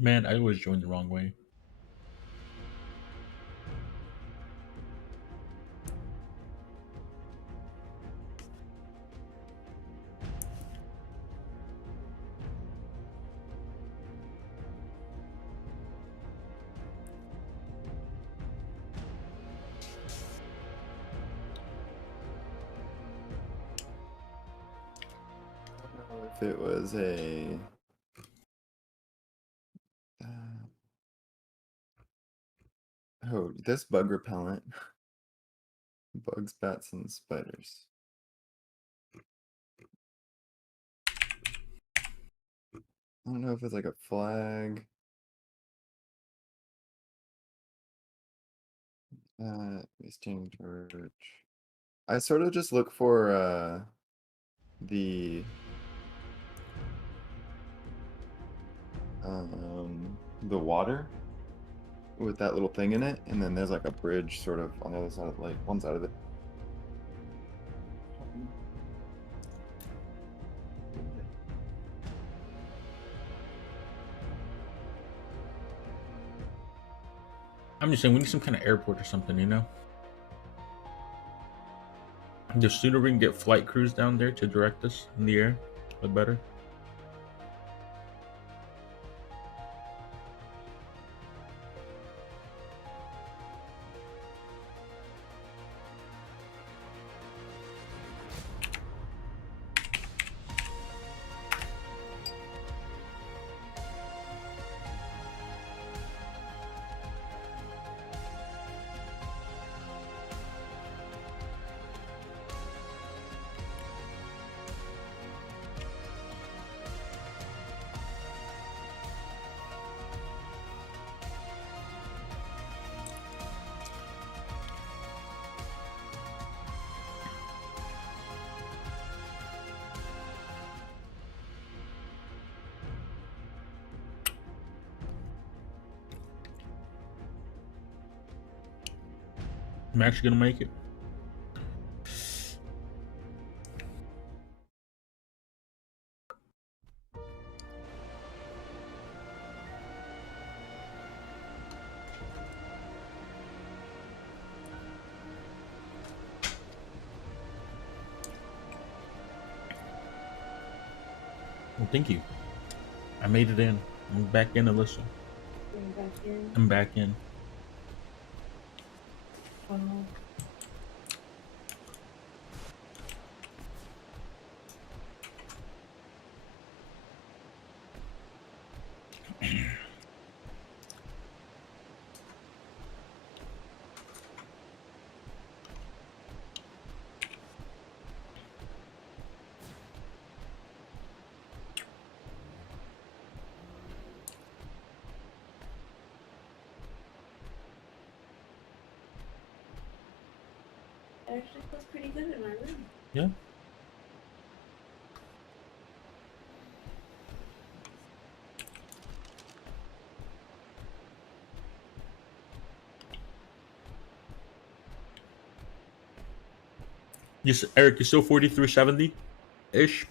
Man, I always joined the wrong way. If it was a oh, this bug repellent. Bugs, bats, and spiders. I don't know if it's like a flag. Wasting torch. I sort of just look for the the water with that little thing in it, and then there's like a bridge sort of on the other side, like one side of it. I'm just saying we need some kind of airport or something, you know? The sooner we can get flight crews down there to direct us in the air, the better. I'm actually gonna make it. Well, thank you. I made it in. I'm back in, Alyssa. Are you back in? I'm back in. Oh. It actually feels pretty good in my room. Yeah. Yes, Eric, you're still 4370 ish.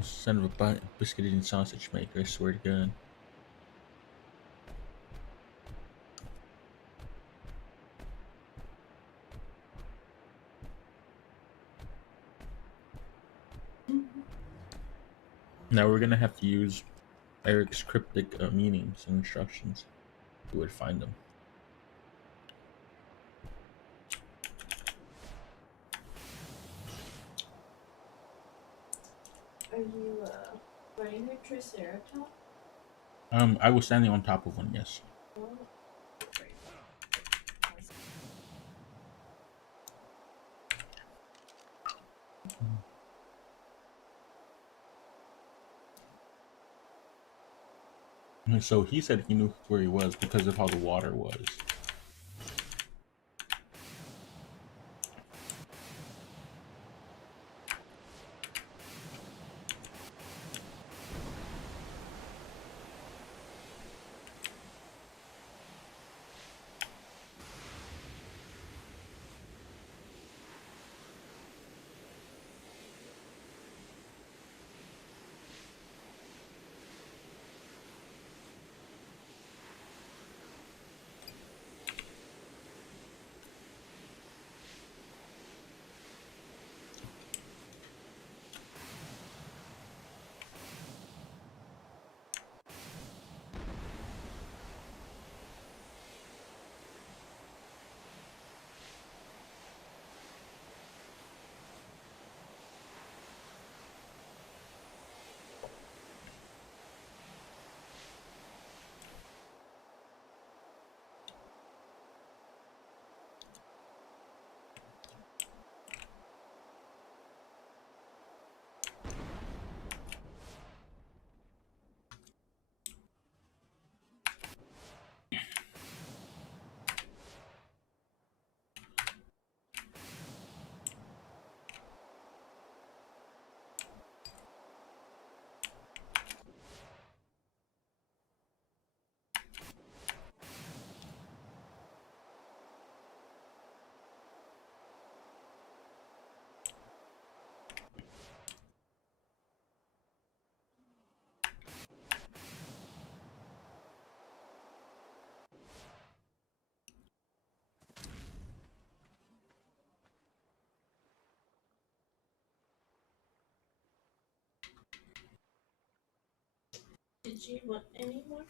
Son of a biscuit eating sausage maker, I swear to God. Now we're gonna have to use Eric's cryptic meanings and instructions. We would find them. Are you running a triceratops? I was standing on top of one, yes. Oh. And so he said he knew where he was because of how the water was. Did you want any more?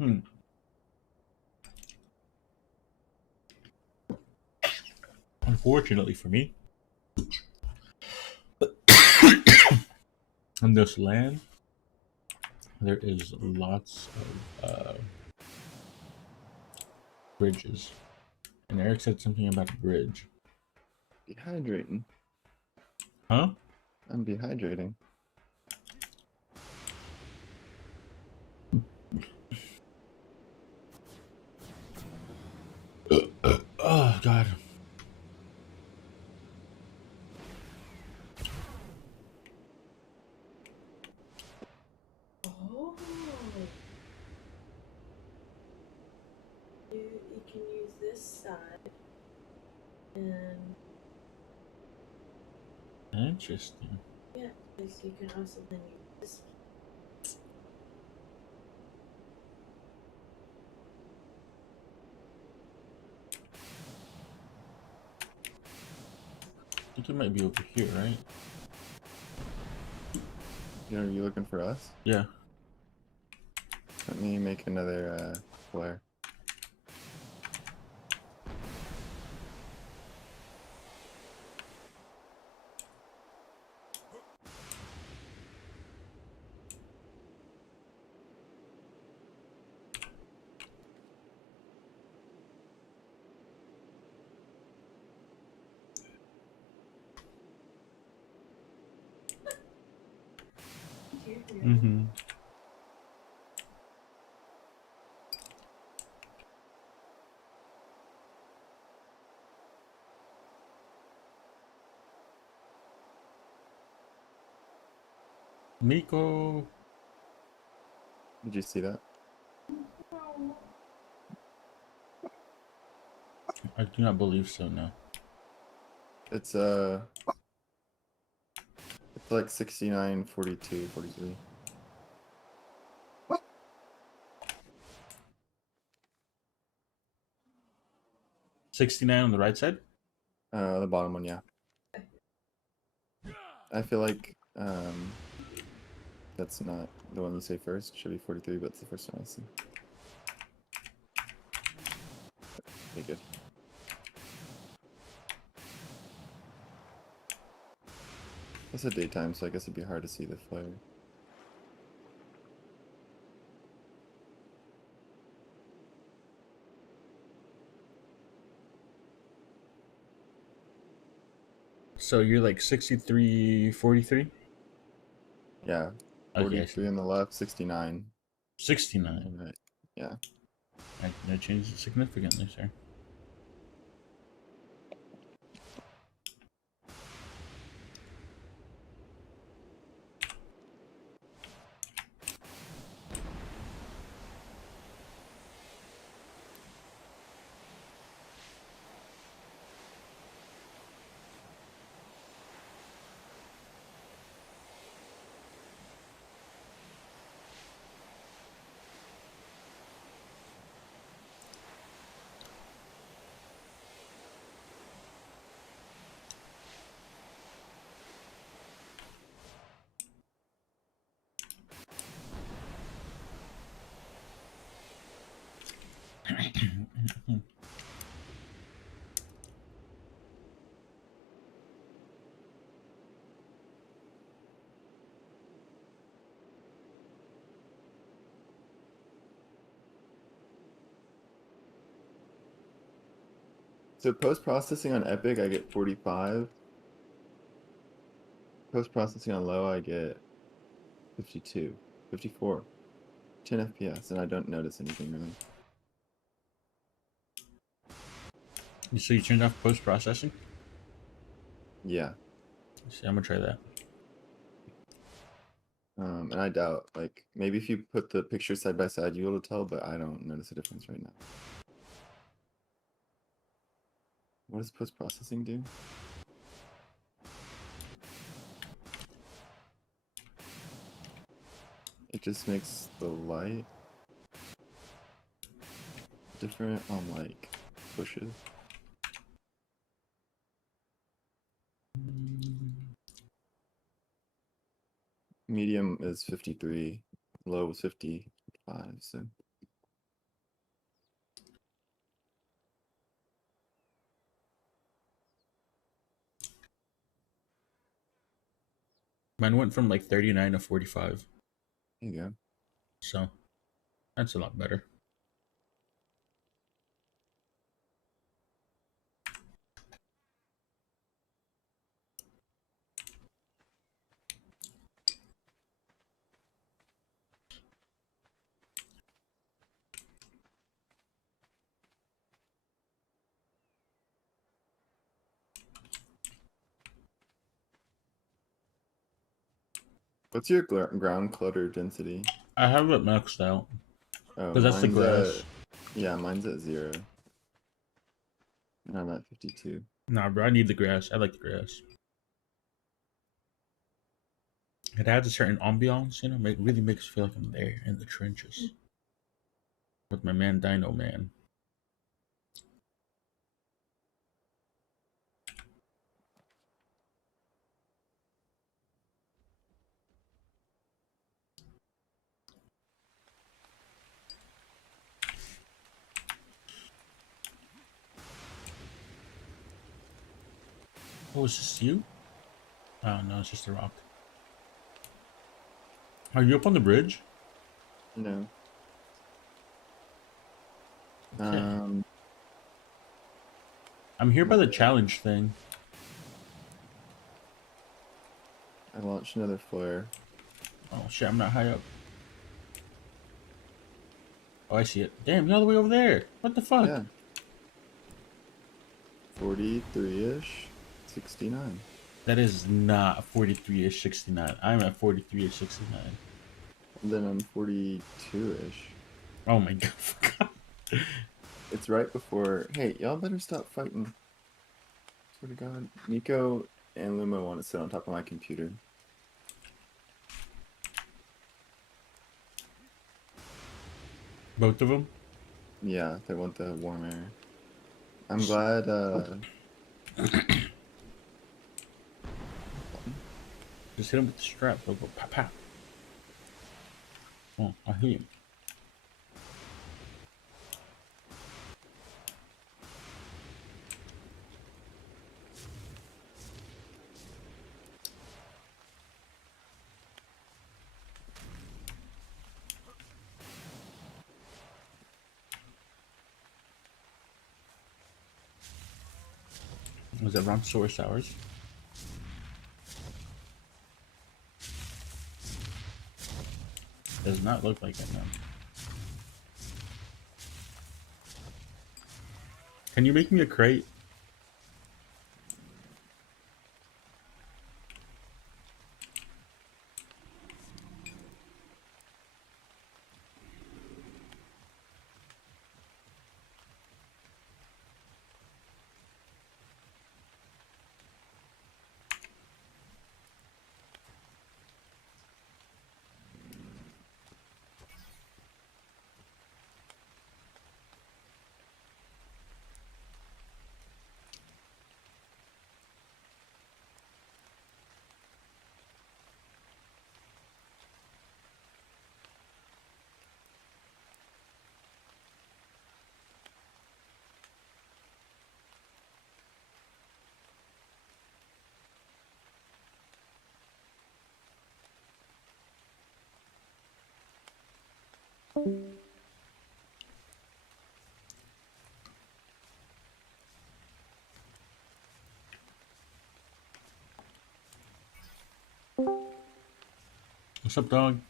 Hmm. Unfortunately for me, on this land, there is lots of bridges. And Eric said something about a bridge. Dehydrating. Huh? I'm dehydrating. Oh, God. Oh. You can use this side and Interesting. yeah, because you can also then use this one. I think it might be over here, right? Are you looking for us? Yeah. Let me make another flare. Here, here. Mm-hmm. Miko. Did you see that? I do not believe so, no. It's like 69, 42, 43. 69 on the right side? The bottom one, yeah. I feel like that's not the one you say first. It should be 43, but it's the first one I see. Okay, good. It's a daytime, so I guess it'd be hard to see the flare. So you're like 63, 43? Yeah, Okay, I 43 see. on the left, 69. 69. Right. Yeah. That changed it significantly, sir. So post-processing on Epic, I get 45. Post-processing on low, I get 52, 54, 10 FPS, and I don't notice anything really. So you turned off post-processing? Yeah. See, I'm gonna try that. And I doubt, like, maybe if you put the pictures side by side, you'll be able to tell, but I don't notice a difference right now. What does post-processing do? It just makes the light different on like bushes. Medium is 53, low is 55, so Mine went from like 39 to 45. there you go. So that's a lot better. What's your ground clutter density? I have it maxed out. Oh, Because that's the mine's grass. yeah, mine's at 0. And I'm at 52. Nah, bro, I need the grass. I like the grass. It adds a certain ambiance, you know, really makes me feel like I'm there in the trenches with my man Dino Man. Oh, is this you? Oh, no, it's just a rock. Are you up on the bridge? No. Okay. Um, I'm here by the okay. challenge thing. I launched another flare. Oh, shit, I'm not high up. Oh, I see it. Damn, you're all the way over there. What the fuck? Yeah. 43-ish, 69. That is not 43-ish 69. I'm at 43-ish 69. And then I'm 42-ish. Oh my god. It's right before. Hey, y'all better stop fighting. Swear to God. Nico and Luma want to sit on top of my computer. Both of them? Yeah, they want the warm air. I'm glad, Just hit him with the strap. Go, go, pow, pow. Oh, I hear him. Was that Brontosaurus ours? Does not look like it, no. Can you make me a crate? What's up, dog?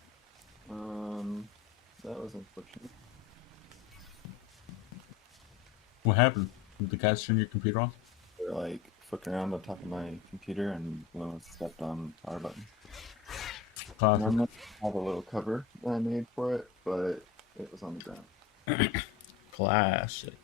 that was unfortunate. What happened? Did the cats turn your computer off? They're like fucking around on top of my computer and Luma stepped on the power button. Classic. Normally I have a little cover that I made for it, but it was on the ground. Classic.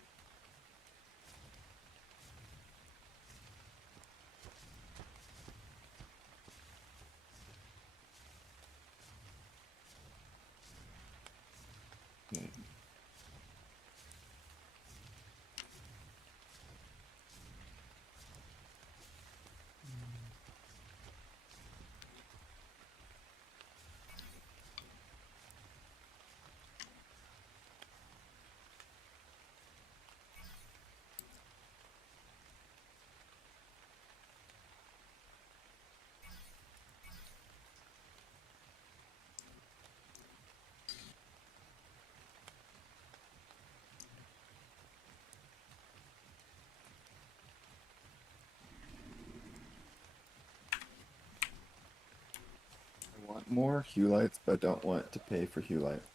more hue lights, but I don't want to pay for hue lights.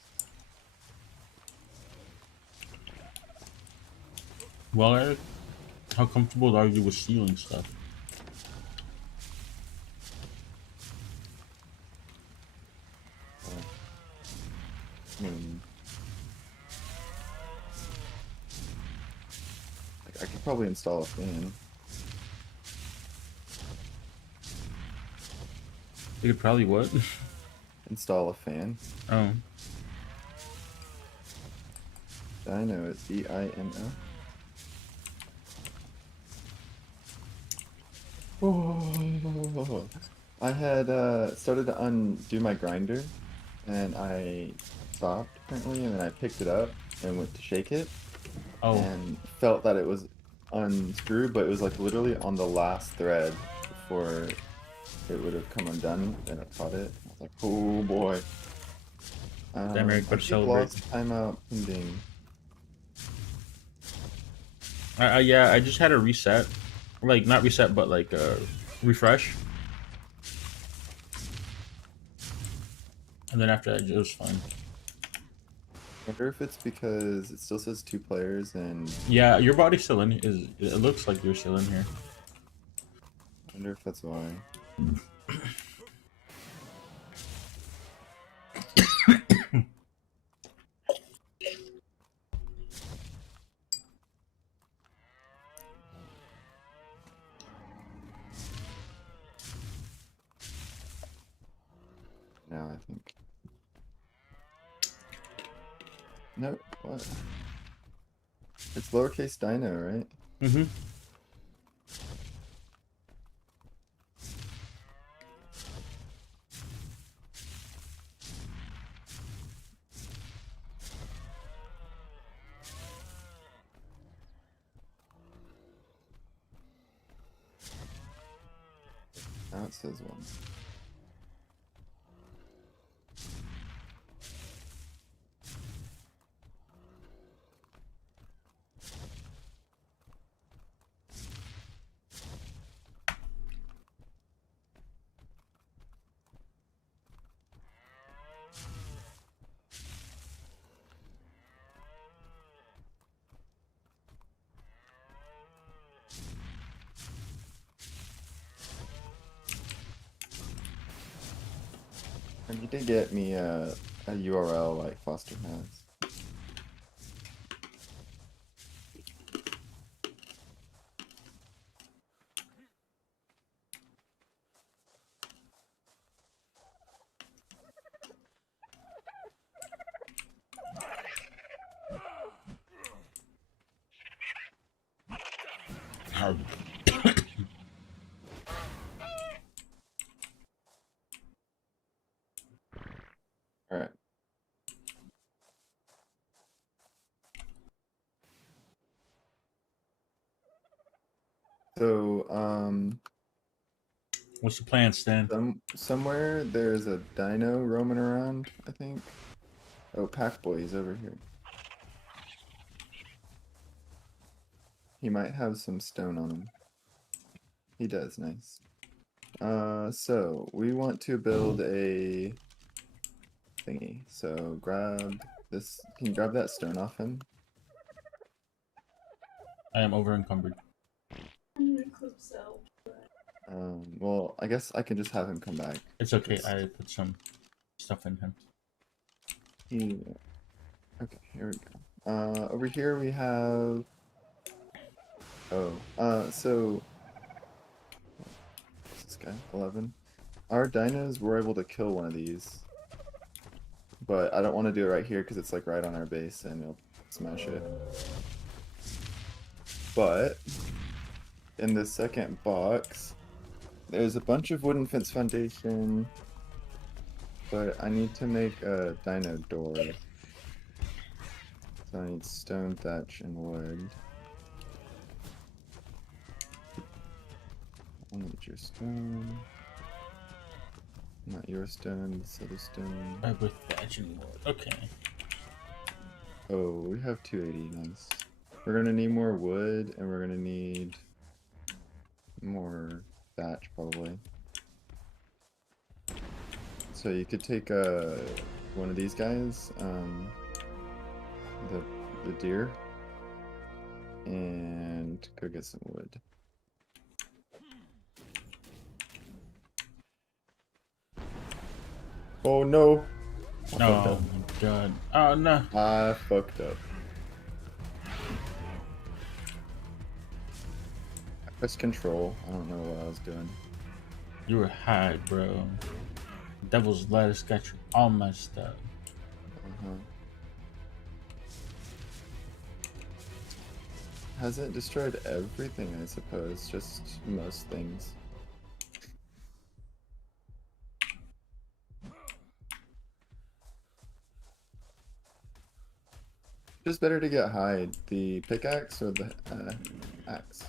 Well, Eric, how comfortable are you with stealing stuff? I mean, like, I could probably install a fan. You could probably what? Install a fan. Oh, Dino, it's DINO. Oh, I had started to undo my grinder, and I stopped apparently, and then I picked it up and went to shake it, oh, and felt that it was unscrewed, but it was like literally on the last thread before it would have come undone, and it caught it. I was like, oh boy. damn, Eric, I better keep celebrate. lost timeout pending. Yeah, I just had a reset, like not reset, but like refresh, and then after that, it was fine. I wonder if it's because it still says 2 players and Yeah, your body's still in. It looks like you're still in here. I wonder if that's why. Now I think. No, what? It's lowercase dino, right? Mm-hmm. Now it says 1. I need to get me a URL like Foster has. Alright. So, What's the plan, Stan? somewhere there's a dino roaming around, I think. Oh, Packboy is over here. He might have some stone on him. He does, nice. So we want to build a thingy. So grab this. Can you grab that stone off him? I am over encumbered. I'm gonna clips out. Well, I guess I can just have him come back. It's okay. I put some stuff in him. Okay, here we go. Over here we have. Oh, so. What's this guy? 11. Our dinos were able to kill one of these. But I don't want to do it right here because it's like right on our base and it'll smash it. But in the second box, there's a bunch of wooden fence foundation, but I need to make a dino door. So I need stone, thatch, and wood. I need your stone. Not your stone, this other stone. I with thatch and wood. Okay. Oh, we have 280, nice. We're gonna need more wood, and we're gonna need more thatch, probably. So tell you could take one of these guys, the deer, and go get some wood. Oh no! I fucked Oh up. my god. Oh no. I fucked up. I pressed control. I don't know what I was doing. You were high, bro. Devil's lettuce got you all messed up. Hasn't destroyed everything, I suppose. Just most things. Just better to get hide, the pickaxe or the axe?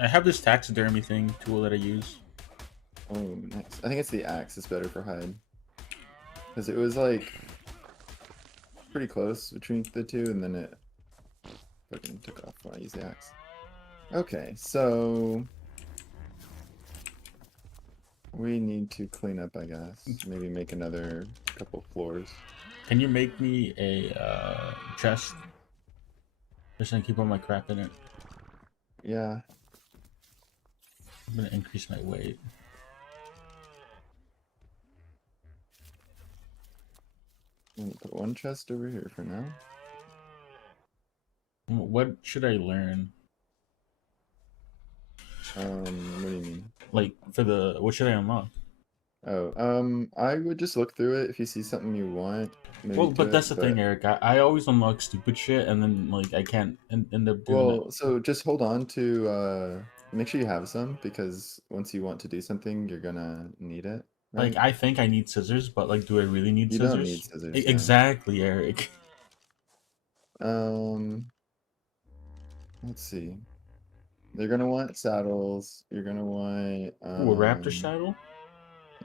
I have this taxidermy thing tool that I use. Oh, nice. I think it's the axe is better for hide. Because it was like pretty close between the two, and then it fucking took off when I used the axe. Okay, so we need to clean up, I guess. Maybe make another couple floors. Can you make me a chest? Just to keep all my crap in it. Yeah. I'm gonna increase my weight. I'm gonna put one chest over here for now. What should I learn? What do you mean? Like for the what should I unlock? Oh, I would just look through it. If you see something you want, maybe Well, do but it, that's the thing, Eric. I always unlock stupid shit, and then like I can't end up doing it. Well, so just hold on to make sure you have some, because once you want to do something, you're gonna need it, Like right? I think I need scissors, but like, do I really need You don't need scissors? scissors, yeah. Exactly, Eric. Let's see. You're gonna want saddles. You're gonna want Ooh, a raptor saddle.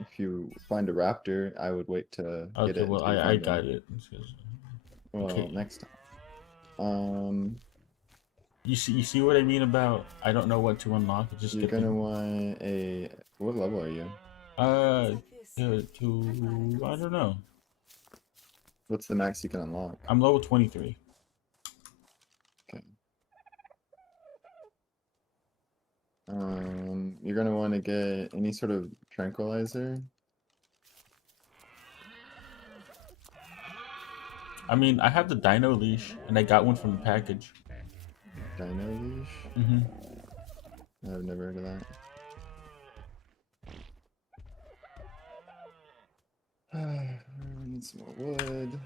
if you find a raptor, I would wait to get Okay, it well until you I find got one. it. Well, Okay. next time. You see what I mean about I don't know what to unlock. Just You're get gonna the want a what level are you? to I don't know. What's the max you can unlock? I'm level 23. Okay. You're gonna want to get any sort of tranquilizer. I mean, I have the dino leash, and I got one from the package. Dino leash? Mm-hmm. I've never heard of that. We need some more wood.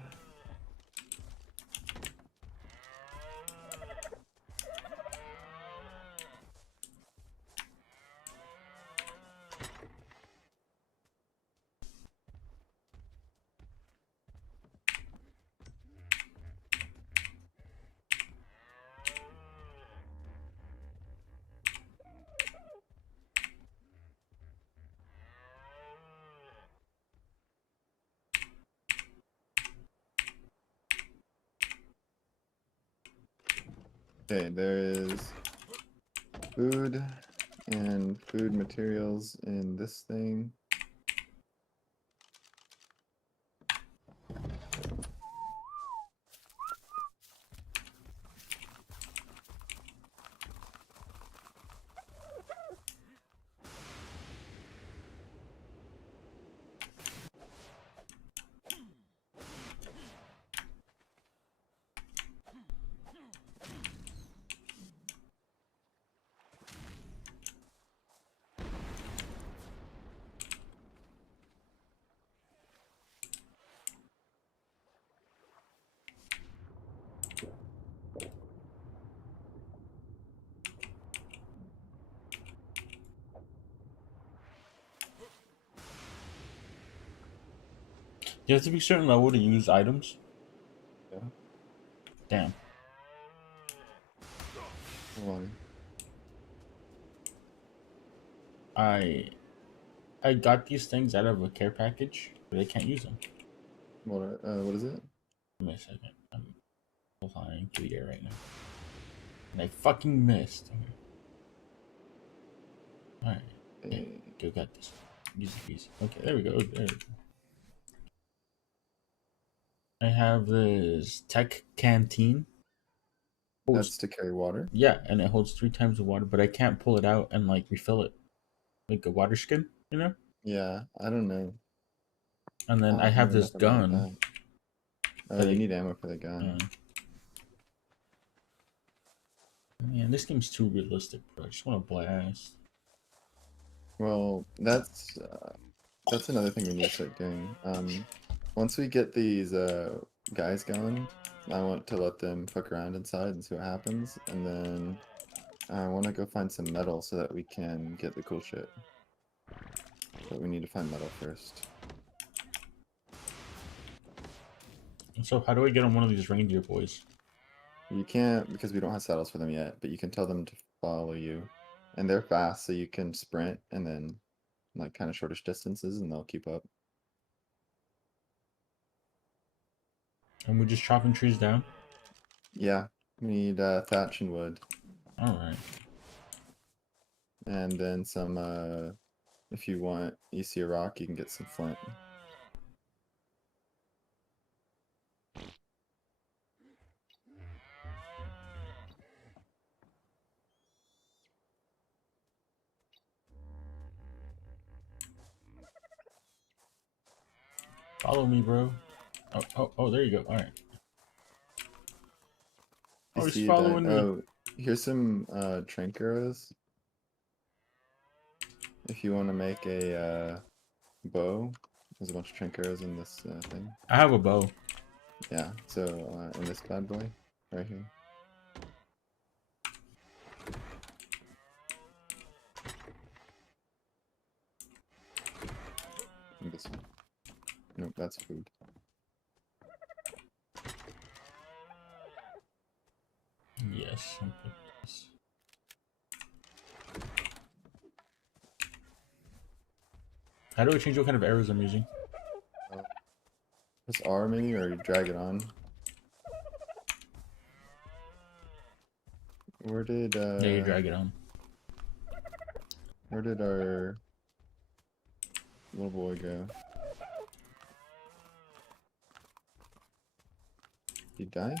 Okay, there is food and food materials in this thing. You have to be a certain level to use items. Yeah. Damn. Hold I got these things out of a care package, but I can't use them. what is it? Give me a second. I'm flying through the air right now, and I fucking missed. All right. Okay, go got this. Easy peasy. Okay, there we go. There we go. I have this tech canteen. That's to carry water. Yeah, and it holds 3 times the water, but I can't pull it out and like refill it, like a water skin, you know. Yeah, I don't know. And then I don't have know this enough about gun. that. Oh, that you I- need ammo for the gun. Man, this game's too realistic, bro. I just want to blast. Well, that's another thing we need to start doing. Once we get these guys going, I want to let them fuck around inside and see what happens, and then I want to go find some metal so that we can get the cool shit. But we need to find metal first. So how do I get on one of these reindeer boys? You can't because we don't have saddles for them yet, but you can tell them to follow you. And they're fast, so you can sprint and then like kind of shortish distances and they'll keep up. And we're just chopping trees down? Yeah, we need thatch and wood. Alright. And then some, if you see a rock, you can get some flint. Follow me, bro. Oh, there you go. Alright. You Oh, he's see following me. Oh, here's some trank arrows. If you want to make a bow, there's a bunch of trank arrows in this thing. I have a bow. Yeah, so in this bad boy, right here. And this one. Nope, that's food. Yes. I'll put this. How do I change what kind of arrows I'm using? Press R maybe, or you drag it on. Where did Yeah, you drag it on. where did our little boy go? Did he die?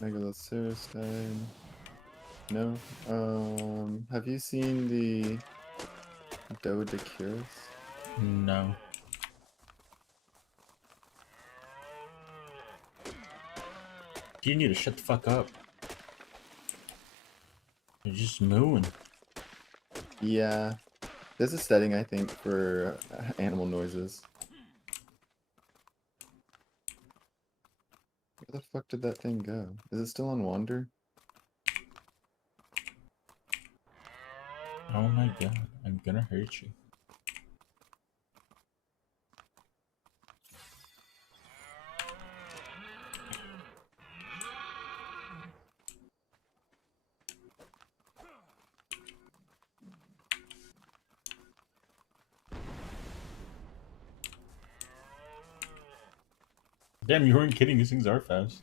Megalosaurus died. No. Have you seen the Doedicurus? No. You need to shut the fuck up. You're just mooing. Yeah. There's a setting, I think, for animal noises. Where the fuck did that thing go? Is it still on Wander? Oh my god, I'm gonna hurt you. Damn, you weren't kidding. These things are fast.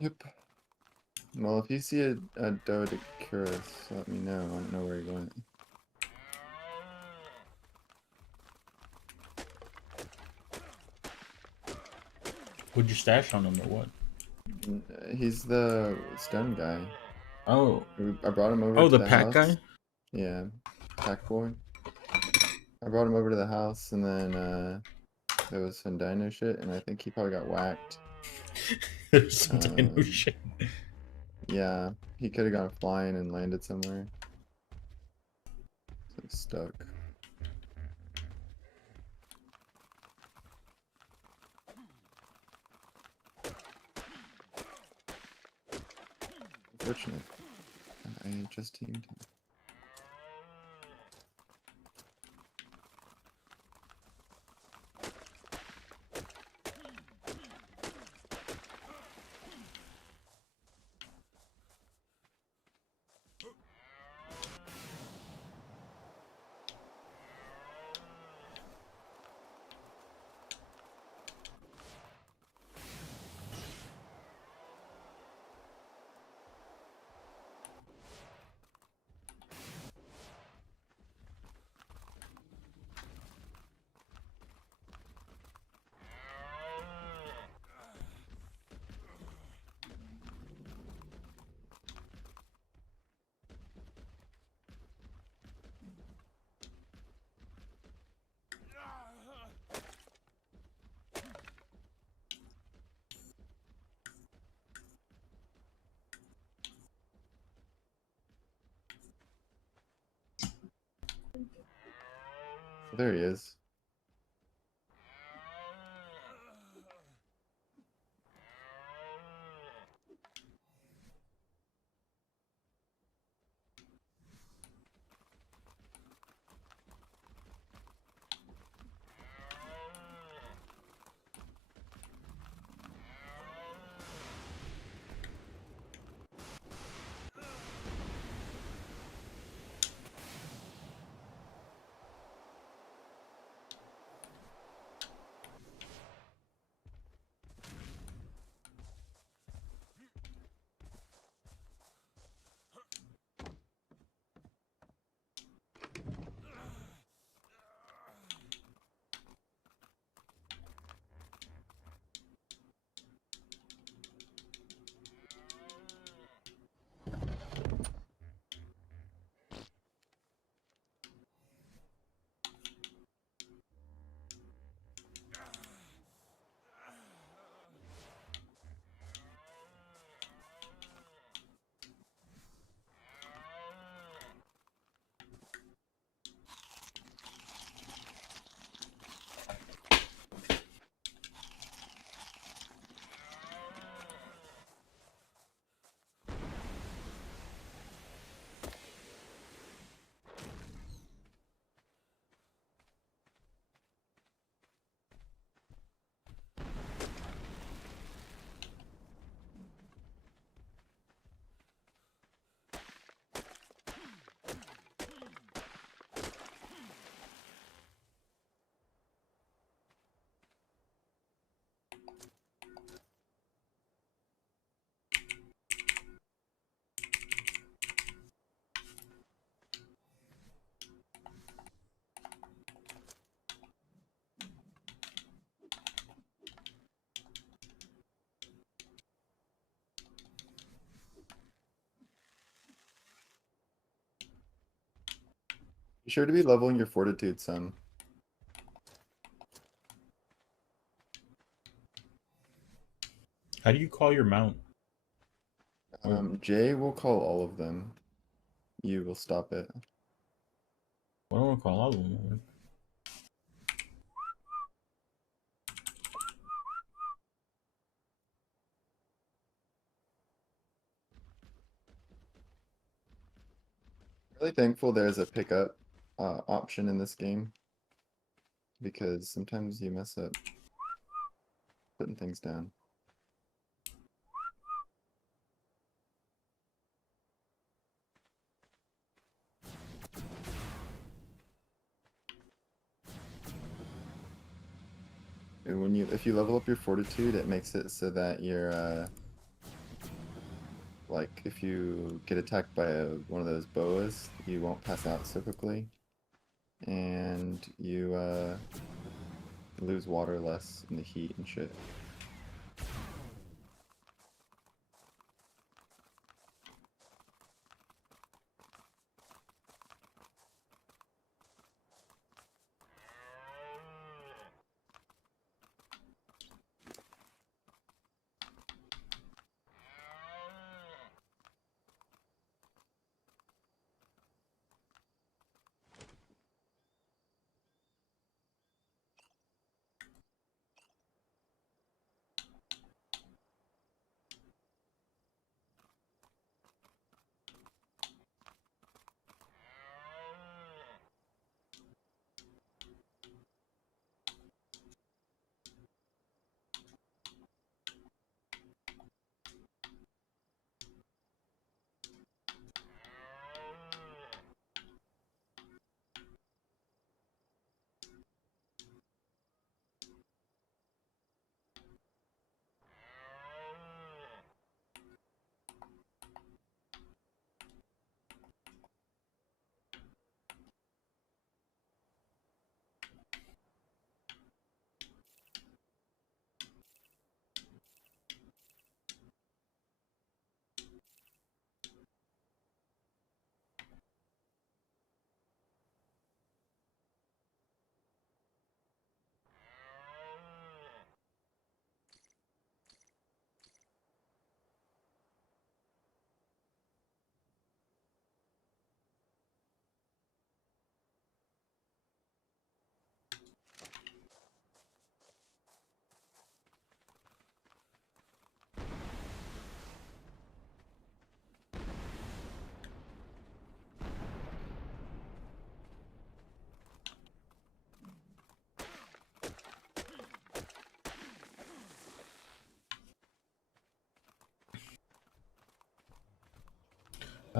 Yep. Well, if you see a Doedicurus, let me know. I don't know where he went. Would you stash on them or what? He's the stone guy. Oh. I brought him over Oh, to the the pack house. guy? Yeah, pack boy. I brought him over to the house, and then there was some dino shit, and I think he probably got whacked. There's some dino shit. Yeah, he could have gone flying and landed somewhere. So he's stuck. Unfortunate. I just teamed him. There he is. Be sure to be leveling your fortitude some. How do you call your mount? Jay will call all of them. You will stop it. What do I want to call all of them? Really thankful there's a pickup option in this game, because sometimes you mess up putting things down. And if you level up your fortitude, it makes it so that you're like if you get attacked by one of those boas, you won't pass out so quickly, and you lose water less in the heat and shit.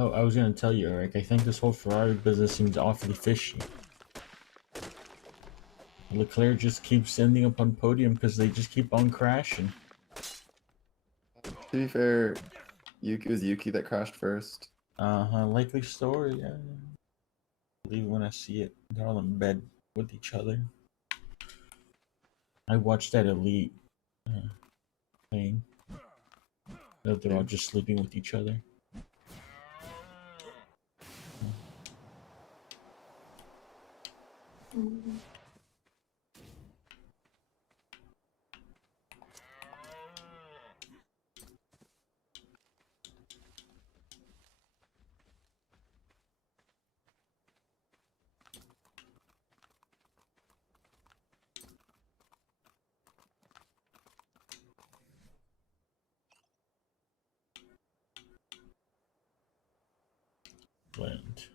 Oh, I was gonna tell you, Eric. I think this whole Ferrari business seems awfully fishy. Leclerc just keeps ending up on podium because they just keep on crashing. To be fair, it was Yuki that crashed first. Likely story. Yeah. I believe when I see it. They're all in bed with each other. I watched that Elite thing. They're all just sleeping with each other. Mm-hmm. Land.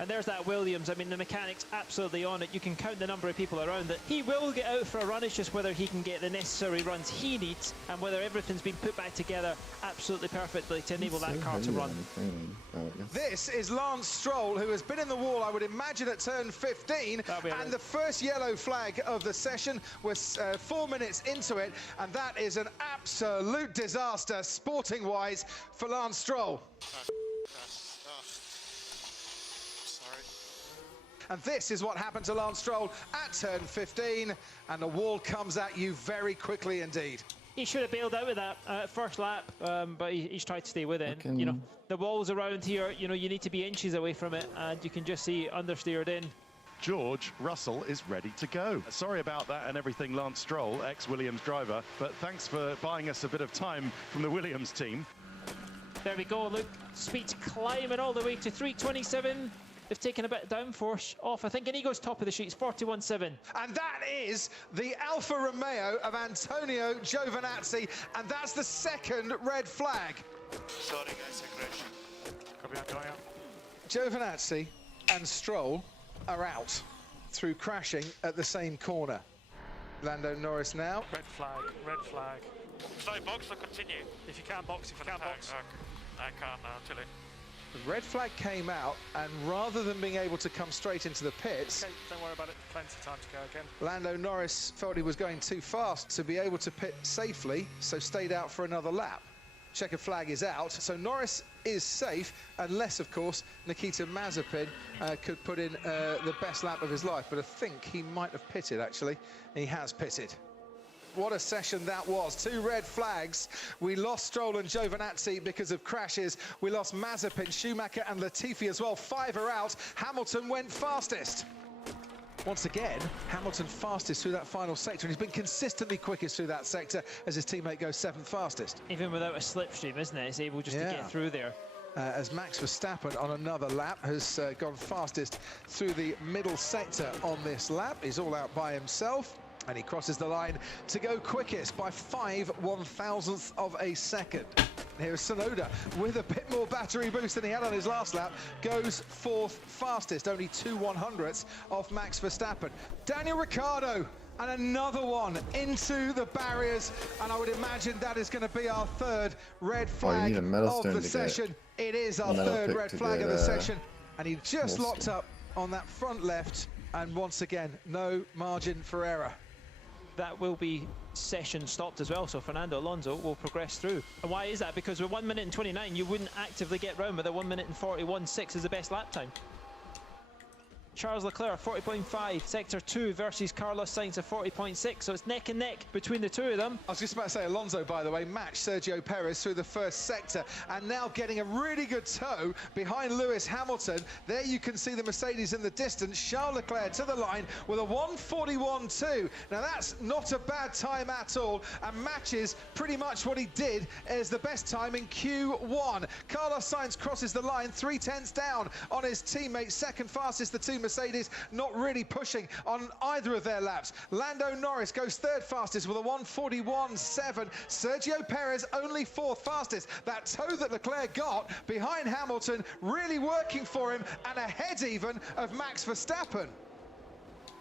And there's that Williams. I mean, the mechanic's absolutely on it. You can count the number of people around that. He will get out for a run. It's just whether he can get the necessary runs he needs and whether everything's been put back together absolutely perfectly to enable that car to run. This is Lance Stroll, who has been in the wall, I would imagine, at turn 15. And the first yellow flag of the session was 4 minutes into it. And that is an absolute disaster, sporting-wise, for Lance Stroll. And this is what happened to Lance Stroll at turn 15, and the wall comes at you very quickly indeed. He should have bailed out with that first lap, but he's tried to stay with it. And, you know, the walls around here, you know, you need to be inches away from it, and you can just see understeered in. George Russell is ready to go. Sorry about that and everything, Lance Stroll, ex-Williams driver, but thanks for buying us a bit of time from the Williams team. There we go, look, speed's climbing all the way to 327. They've taken a bit of downforce off, I think, and he goes top of the sheets, 41.7. And that is the Alfa Romeo of Antonio Giovinazzi, and that's the second red flag. Sorry guys, aggression. Giovinazzi and Stroll are out through crashing at the same corner. Lando Norris now. Red flag, red flag. Should I box or continue? If you can box, if you can box. I can't actually. The red flag came out, and rather than being able to come straight into the pits, Okay, don't worry about it, plenty of time to go again. Lando Norris felt he was going too fast to be able to pit safely, so stayed out for another lap. Checkered flag is out, so Norris is safe, unless, of course, Nikita Mazepin could put in the best lap of his life, but I think he might have pitted, actually. He has pitted. What a session that was. 2 red flags. We lost Stroll and Giovinazzi because of crashes. We lost Mazepin, Schumacher and Latifi as well. 5 are out. Hamilton went fastest. Once again, Hamilton fastest through that final sector, and he's been consistently quickest through that sector as his teammate goes 7th fastest. Even without a slipstream, isn't it? He's able just to get through there. As Max Verstappen on another lap has gone fastest through the middle sector on this lap. He's all out by himself. And he crosses the line to go quickest by 5/1000th of a second. Here's Tsunoda with a bit more battery boost than he had on his last lap, goes 4th fastest, only 2/100ths off Max Verstappen. Daniel Ricciardo, and another one into the barriers, and I would imagine that is going to be our 3rd red flag of the session. It is our 3rd red flag of the session, and he just locked up on that front left, and once again, no margin for error. That will be session stopped as well, so Fernando Alonso will progress through. And why is that? Because with 1 minute and 29, you wouldn't actively get round with a 1 minute and 41.6 is the best lap time. Charles Leclerc 40.5, Sector 2 versus Carlos Sainz at 40.6, so it's neck and neck between the two of them. I was just about to say, Alonso, by the way, matched Sergio Perez through the first sector, and now getting a really good tow behind Lewis Hamilton. There you can see the Mercedes in the distance. Charles Leclerc to the line with a 1:41.2. Now that's not a bad time at all, and matches pretty much what he did as the best time in Q1. Carlos Sainz crosses the line, 3/10 down on his teammate, second fastest. The two Mercedes not really pushing on either of their laps. Lando Norris goes third fastest with a 1:41.7. Sergio Perez only fourth fastest. That tow that Leclerc got behind Hamilton really working for him, and ahead even of Max Verstappen.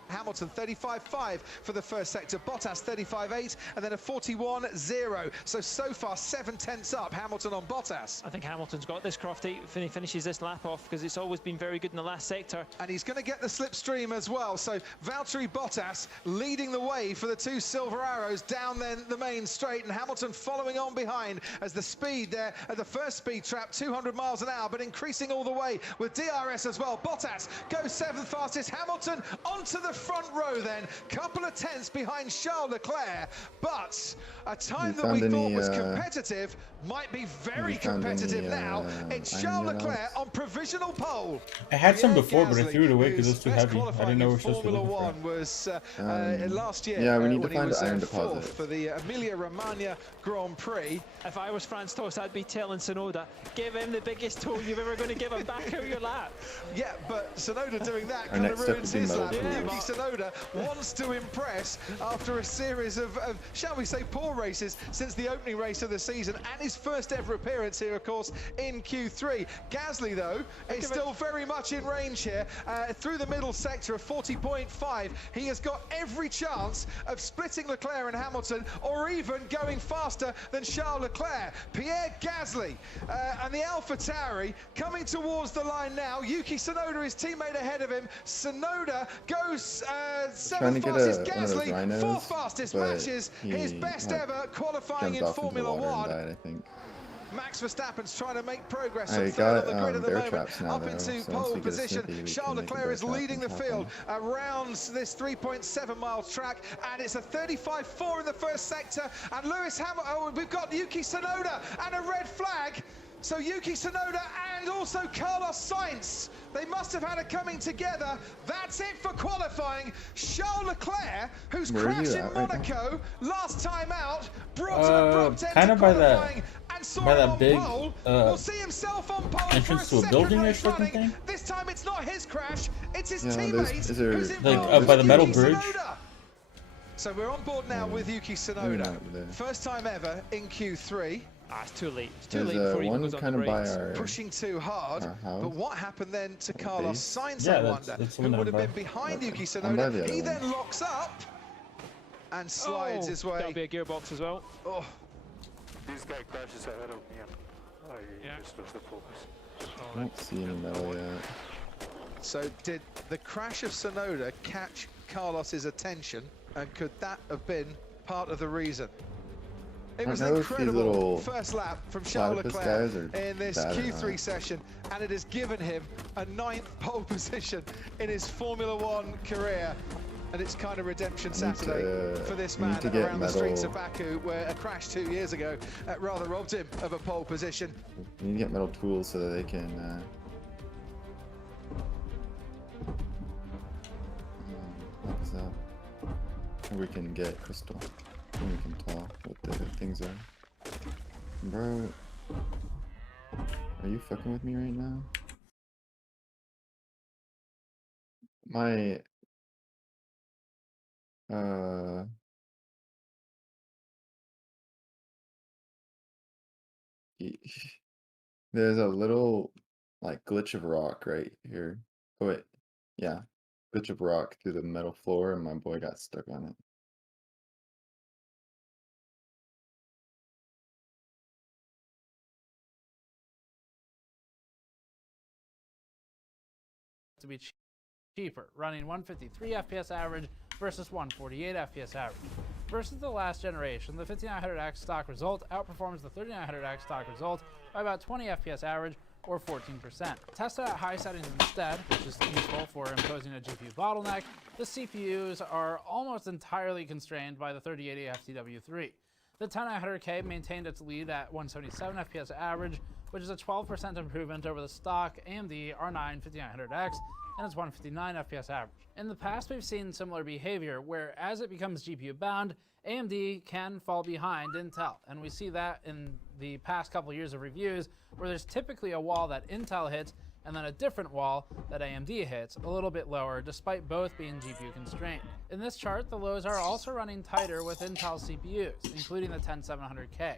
Hamilton 35.5 for the first sector, Bottas 35.8, and then a 41.0. So far 7/10 up Hamilton on Bottas. I think Hamilton's got this, Crofty, if he finishes this lap off, because it's always been very good in the last sector. And he's going to get the slipstream as well. So Valtteri Bottas leading the way for the two Silver Arrows down then the main straight, and Hamilton following on behind as the speed there at the first speed trap, 200 miles an hour, but increasing all the way with DRS as well. Bottas goes seventh fastest, Hamilton onto the front row then, couple of tenths behind Charles Leclerc, but a time that we thought was competitive might be very competitive now. It's Charles Leclerc on provisional pole. I had some before, but I threw it away because it was too heavy. I didn't know we were supposed to Formula look One was last year. Yeah, we need to when he find was iron fourth deposit for the Emilia-Romagna Grand Prix. If I was Franz Tost, I'd be telling Tsunoda, give him the biggest tow you've ever going to give him back out your lap. Yeah, but Tsunoda doing that Our kind next of step ruins would be his metal lap. tools. Yuki Tsunoda wants to impress after a series of, shall we say, poor races since the opening race of the season, and his first ever appearance here, of course, in Q3. Gasly, though, is still very much in range here through the middle sector of 40.5. He has got every chance of splitting Leclerc and Hamilton, or even going faster than Charles Leclerc. Pierre Gasly and the AlphaTauri coming towards the line now. Yuki Tsunoda, his teammate, ahead of him. Tsunoda goes seventh fastest. Gasly fourth fastest, matches his best ever qualifying in Formula One. Died, I think. Max Verstappen's trying to make progress I from third got on the grid at the bear moment, traps now, up into so once pole we get a position. smithy, we Charles can make a Leclerc bear is trap leading the and field hop around this 3.7 mile track, and it's a 35.4 in the first sector. And Lewis Hamilton, oh, we've got Yuki Tsunoda and a red flag. So Yuki Tsunoda and also Carlos Sainz, they must have had a coming together. That's it for qualifying. Charles Leclerc, who's crashed in Monaco last time out, brought an abrupt end to qualifying and saw him on pole. We'll see himself on pole entrance for a to a building or second race something running. thing? This time it's not his crash, it's his Yeah, teammate is there, who's like, involved. by the metal Yuki bridge? Tsunoda. So we're on board now with Yuki Tsunoda. First time ever in Q3. Ah, it's too late. It's too There's late before he even one goes on kind the of by brakes. our Pushing too hard, house. but what happened then to Carlos Sainz, Yeah, I that's wonder, the who one would have I'm been behind Yuki I'm by the Tsunoda. other He one. then locks up and slides his way. That'll be a gearbox as well. Oh, This guy crashes ahead of me and I just lost the focus. I don't see any metal yet. so did the crash of Tsunoda catch Carlos's attention, and could that have been part of the reason? It was an incredible first lap from Charles Leclerc in this Q3 session, and it has given him a 9th pole position in his Formula One career. And it's kind of redemption Saturday for this man around the streets of Baku, where a crash 2 years ago rather robbed him of a pole position. We need to get metal tools so that they can help us out. Or we can get crystal. And we can tell what the things are. Bro, are you fucking with me right now? My there's a little like glitch of rock right here. Oh wait, yeah, glitch of rock through the metal floor, and my boy got stuck on it. To be cheaper, running 153 FPS average versus 148 FPS average. Versus the last generation, the 5900X stock result outperforms the 3900X stock result by about 20 FPS average or 14%. Tested at high settings instead, which is useful for imposing a GPU bottleneck, the CPUs are almost entirely constrained by the 3080 FTW3. The 10900K maintained its lead at 177 FPS average, which is a 12% improvement over the stock AMD R9 5900X and its 159 FPS average. In the past, we've seen similar behavior where as it becomes GPU bound, AMD can fall behind Intel, and we see that in the past couple years of reviews where there's typically a wall that Intel hits and then a different wall that AMD hits, a little bit lower, despite both being GPU constrained. In this chart, the lows are also running tighter with Intel CPUs, including the 10700K.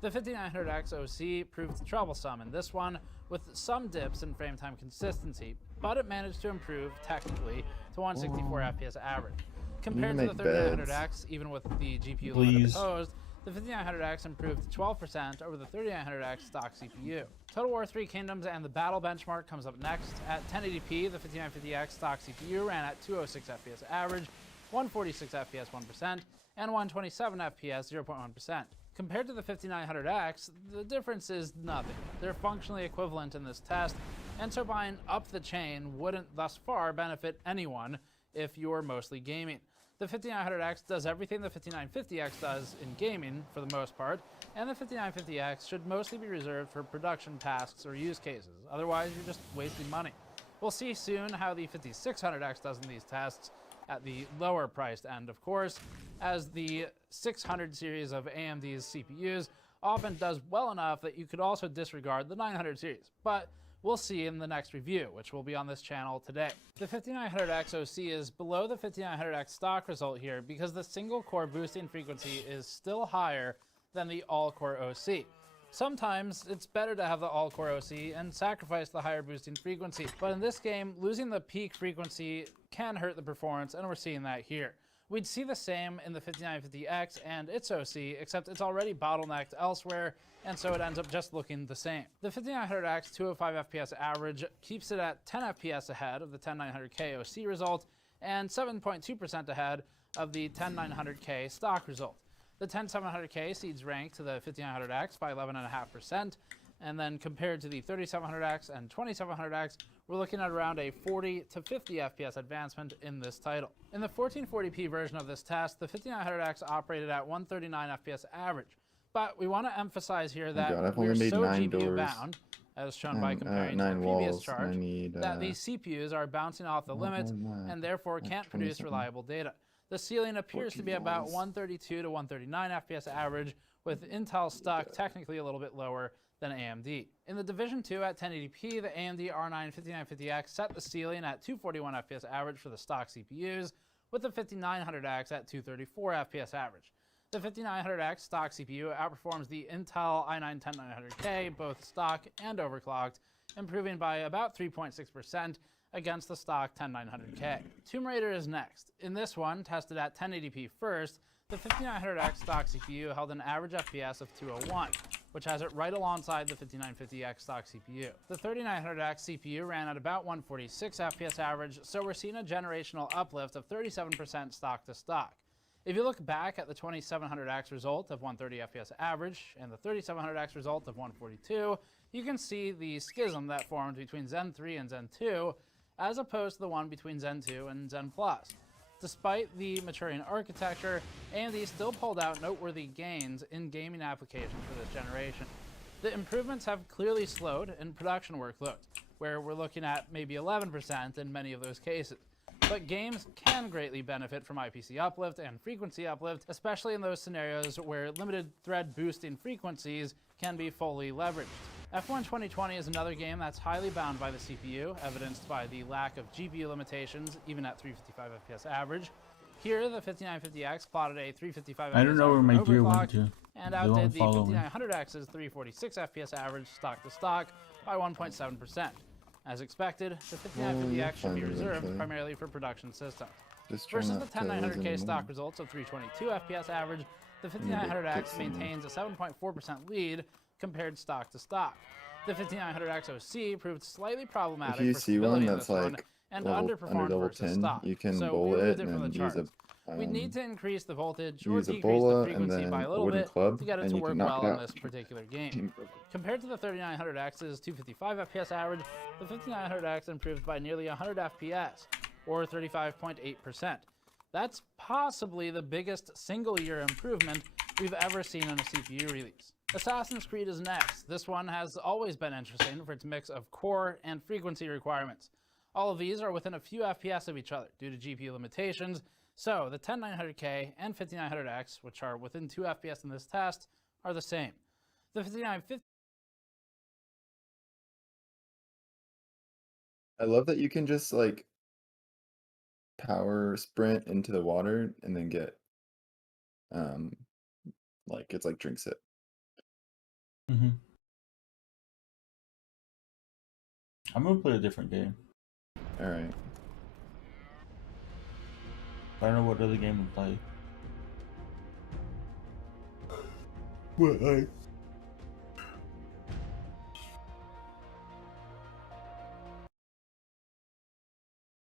The 5900X OC proved troublesome in this one, with some dips in frame time consistency, but it managed to improve technically to 164 FPS average. Compared to the 3900X, even with the GPU limit imposed, the 5900X improved 12% over the 3900X stock CPU. Total War 3 Kingdoms and the battle benchmark comes up next. At 1080p, the 5950X stock CPU ran at 206 FPS average, 146 FPS 1%, and 127 FPS 0.1%. Compared to the 5900X, the difference is nothing. They're functionally equivalent in this test, and so buying up the chain wouldn't thus far benefit anyone if you're mostly gaming. The 5900X does everything the 5950X does in gaming for the most part, and the 5950X should mostly be reserved for production tasks or use cases. Otherwise, you're just wasting money. We'll see soon how the 5600X does in these tests at the lower priced end, of course, as the 600 series of AMD's CPUs often does well enough that you could also disregard the 900 series. But we'll see in the next review, which will be on this channel today. The 5900X OC is below the 5900X stock result here because the single core boosting frequency is still higher than the all core OC. Sometimes it's better to have the all core OC and sacrifice the higher boosting frequency, but in this game, losing the peak frequency can hurt the performance, and we're seeing that here. We'd see the same in the 5950X and its OC, except it's already bottlenecked elsewhere, and so it ends up just looking the same. The 5900X 205 FPS average keeps it at 10 FPS ahead of the 10900K OC result, and 7.2% ahead of the 10900K stock result. The 10700K seeds rank to the 5900X by 11.5%, and then compared to the 3700X and 2700X, we're looking at around a 40 to 50 FPS advancement in this title. In the 1440p version of this test, the 5900X operated at 139 FPS average, but we want to emphasize here that we're so GPU bound, as shown by comparing to the previous chart, that these CPUs are bouncing off the limits and therefore can't produce reliable data. The ceiling appears to be about 132 to 139 FPS average, with Intel stock technically a little bit lower than AMD. In the Division 2 at 1080p, the AMD R9 5950X set the ceiling at 241 FPS average for the stock CPUs, with the 5900X at 234 FPS average. The 5900X stock CPU outperforms the Intel i9 10900K, both stock and overclocked, improving by about 3.6% against the stock 10900K. Tomb Raider is next. In this one, tested at 1080p first, the 5900X stock CPU held an average FPS of 201, which has it right alongside the 5950X stock CPU. The 3900X CPU ran at about 146 FPS average, so we're seeing a generational uplift of 37% stock to stock. If you look back at the 2700X result of 130 FPS average and the 3700X result of 142, you can see the schism that formed between Zen 3 and Zen 2, as opposed to the one between Zen 2 and Zen Plus. Despite the maturing architecture, AMD still pulled out noteworthy gains in gaming applications for this generation. The improvements have clearly slowed in production workloads, where we're looking at maybe 11% in many of those cases. But games can greatly benefit from IPC uplift and frequency uplift, especially in those scenarios where limited thread boosting frequencies can be fully leveraged. F1 2020 is another game that's highly bound by the CPU, evidenced by the lack of GPU limitations, even at 355 FPS average. Here, the 5950X plotted a 355 FPS I don't know where my gear went to. And outdid the 5900X's 346 FPS average stock to stock by 1.7%. As expected, the 5950X should be reserved primarily for production systems. Versus the 10900K stock results of 322 FPS average, the 5900X maintains a 7.4% lead compared stock to stock. The 5900X OC proved slightly problematic if you for see one stability in that's this one like and level, underperformed under level versus 10, stock. you can So bowl we it from and the use charts. We need to increase the voltage or use a decrease the bola and frequency then by a a little wooden bit club, to get it and to you work can knock well it in out. this particular game. Team broken. Compared to the 3900X's 255 FPS average, the 5900X improved by nearly 100 FPS, or 35.8%. That's possibly the biggest single-year improvement we've ever seen on a CPU release. Assassin's Creed is next. This one has always been interesting for its mix of core and frequency requirements. All of these are within a few FPS of each other due to GPU limitations, so the 10900K and 5900X, which are within 2 FPS in this test, are the same. The 5950 I love that you can just like power sprint into the water and then get like it's like drinks it. Mm-hmm. I'm gonna play a different game. All right. I don't know what other game to play. What?